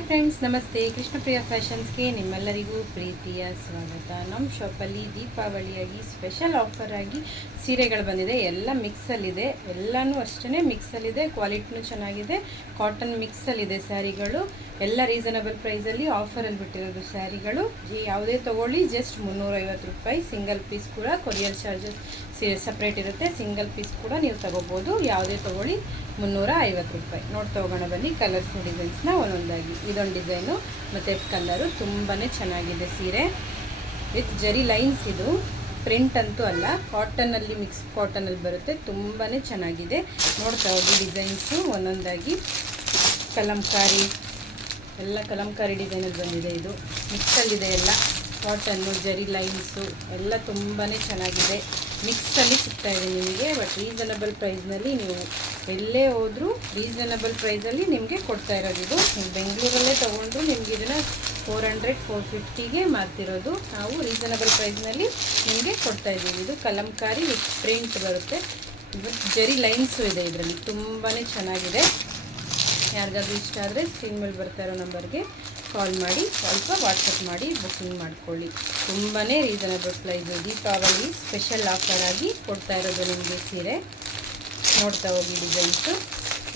Hi friends, ನಮಸ್ತೆ. ಕೃಷ್ಣಪ್ರಿಯ ಫ್ಯಾಷನ್ಸ್ಗೆ ನಿಮ್ಮೆಲ್ಲರಿಗೂ ಪ್ರೀತಿಯ ಸ್ವಾಗತ. ನಮ್ಮ ಶಾಪಲ್ಲಿ ದೀಪಾವಳಿಯಾಗಿ ಸ್ಪೆಷಲ್ ಆಫರ್ ಆಗಿ ಸೀರೆಗಳು ಬಂದಿದೆ. ಎಲ್ಲ ಮಿಕ್ಸಲ್ಲಿದೆ, ಎಲ್ಲನೂ ಅಷ್ಟೇ ಮಿಕ್ಸಲ್ಲಿದೆ. ಕ್ವಾಲಿಟಿನೂ ಚೆನ್ನಾಗಿದೆ, ಕಾಟನ್ ಮಿಕ್ಸಲ್ಲಿದೆ ಸ್ಯಾರಿಗಳು. ಎಲ್ಲ ರೀಸನಬಲ್ ಪ್ರೈಸಲ್ಲಿ ಆಫರಲ್ಲಿ ಬಿಟ್ಟಿರೋದು ಸ್ಯಾರಿಗಳು. ಯಾವುದೇ ತೊಗೊಳ್ಳಿ ಜಸ್ಟ್ 350 ರೂಪಾಯಿ. ಸಿಂಗಲ್ ಪೀಸ್ ಕೂಡ ಕೊರಿಯರ್ ಚಾರ್ಜಸ್ ಸಪ್ರೇಟ್ ಇರುತ್ತೆ. ಸಿಂಗಲ್ ಪೀಸ್ ಕೂಡ ನೀವು ತೊಗೋಬೋದು. ಯಾವುದೇ ತೊಗೊಳ್ಳಿ 350 ರೂಪಾಯಿ. ನೋಡ್ತಾ ಹೋಗೋಣ ಬನ್ನಿ ಕಲರ್ಸ್ನ ಡಿಸೈನ್ಸ್ನ ಒಂದೊಂದಾಗಿ. ಇದೊಂದು ಡಿಸೈನು ಮತ್ತು ಕಲರು ತುಂಬಾ ಚೆನ್ನಾಗಿದೆ ಸೀರೆ ವಿತ್ ಜರಿ ಲೈನ್ಸ್. ಇದು ಪ್ರಿಂಟ್ ಅಂತೂ ಅಲ್ಲ, ಕಾಟನಲ್ಲಿ ಮಿಕ್ಸ್ ಕಾಟನಲ್ಲಿ ಬರುತ್ತೆ. ತುಂಬಾ ಚೆನ್ನಾಗಿದೆ. ನೋಡ್ತಾ ಹೋಗಿ ಡಿಸೈನ್ಸು ಒಂದೊಂದಾಗಿ. ಕಲಂಕಾರಿ ಎಲ್ಲ ಕಲಂಕಾರಿ ಡಿಸೈನಲ್ಲಿ ಬಂದಿದೆ. ಇದು ಮಿಕ್ಸಲ್ಲಿದೆ, ಎಲ್ಲ ಕಾಟನ್ನು ಜರಿ ಲೈನ್ಸು ಎಲ್ಲ ತುಂಬಾ ಚೆನ್ನಾಗಿದೆ. ಮಿಕ್ಸಲ್ಲಿ ಸಿಗ್ತಾಯಿದೆ ನಿಮಗೆ. ಬಟ್ ರೀಸನಬಲ್ ಪ್ರೈಸ್ನಲ್ಲಿ ನೀವು ಎಲ್ಲೇ ಹೋದರೂ ರೀಸನಬಲ್ ಪ್ರೈಸಲ್ಲಿ ನಿಮಗೆ ಕೊಡ್ತಾ ಇರೋದು. ಇದು ನೀವು ಬೆಂಗಳೂರಲ್ಲೇ ತೊಗೊಂಡ್ರು ನಿಮ್ಗೆ ಇದನ್ನು 400-450ಗೆ ಮಾರ್ತಿರೋದು. ನಾವು ರೀಸನಬಲ್ ಪ್ರೈಸ್ನಲ್ಲಿ ನಿಮಗೆ ಕೊಡ್ತಾ ಇದ್ದೀವಿ. ಇದು ಕಲಂಕಾರಿ ವಿತ್ ಪ್ರಿಂಟ್ ಬರುತ್ತೆ. ಇದು ಜರಿ ಲೈನ್ಸು ಇದೆ ಇದರಲ್ಲಿ. ತುಂಬಾ ಚೆನ್ನಾಗಿದೆ. ಯಾರಿಗಾದ್ರೂ ಇಷ್ಟ ಆದರೆ ಸ್ಕ್ರೀನ್ ಮೇಲೆ ಬರ್ತಾ ಇರೋ ನಂಬರ್ಗೆ ಕಾಲ್ ಮಾಡಿ, ಸ್ವಲ್ಪ ವಾಟ್ಸಪ್ ಮಾಡಿ ಬುಕ್ಕಿಂಗ್ ಮಾಡ್ಕೊಳ್ಳಿ. ತುಂಬಾ reasonable price. Deepavali special offer ಆಗಿ ಕೊಡ್ತಾ ಇರೋದು ನಿಮಗೆ ಸೀರೆ. ನೋಡ್ತಾ ಹೋಗಿ ಡಿಸೈನ್ಸು.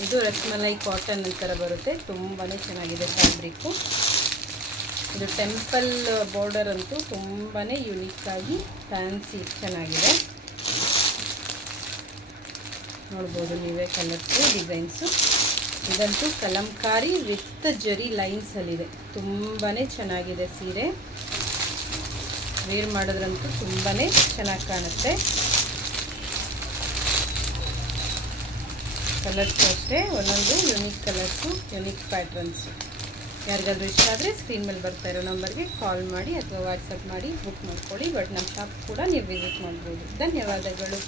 ಇದು ರಸ್ಮಲೈ ಕಾಟನ್ ಥರ ಬರುತ್ತೆ. ತುಂಬಾ ಚೆನ್ನಾಗಿದೆ ಫ್ಯಾಬ್ರಿಕ್ಕು. ಇದು ಟೆಂಪಲ್ ಬಾರ್ಡರ್ ಅಂತೂ ತುಂಬಾ ಯುನೀಕಾಗಿ ಫ್ಯಾನ್ಸಿ ಚೆನ್ನಾಗಿದೆ. ನೋಡ್ಬೋದು ನೀವೇ ಕಲರ್ಸು ಡಿಸೈನ್ಸು. ಇದಂತೂ ಕಲಂಕಾರಿ ವಿತ್ ಜರಿ ಲೈನ್ಸಲ್ಲಿದೆ. ತುಂಬಾ ಚೆನ್ನಾಗಿದೆ ಸೀರೆ. ವೇರ್ ಮಾಡೋದ್ರಂತೂ ತುಂಬಾ ಚೆನ್ನಾಗಿ ಕಾಣುತ್ತೆ. ಕಲರ್ಸು ಅಷ್ಟೇ, ಒಂದೊಂದು ಯುನೀಕ್ ಕಲರ್ಸು, ಯುನೀಕ್ ಪ್ಯಾಟ್ರನ್ಸು. ಯಾರಿಗಾದ್ರೂ ಇಷ್ಟ ಆದರೆ ಸ್ಕ್ರೀನ್ ಮೇಲೆ ಬರ್ತಾ ಇರೋ ನಂಬರ್ಗೆ ಕಾಲ್ ಮಾಡಿ ಅಥವಾ ವಾಟ್ಸಪ್ ಮಾಡಿ ಬುಕ್ ಮಾಡ್ಕೊಳ್ಳಿ. ಬಟ್ ನಮ್ಮ ಶಾಪ್ ಕೂಡ ನೀವು ವಿಸಿಟ್ ಮಾಡ್ಬೋದು. ಧನ್ಯವಾದಗಳು.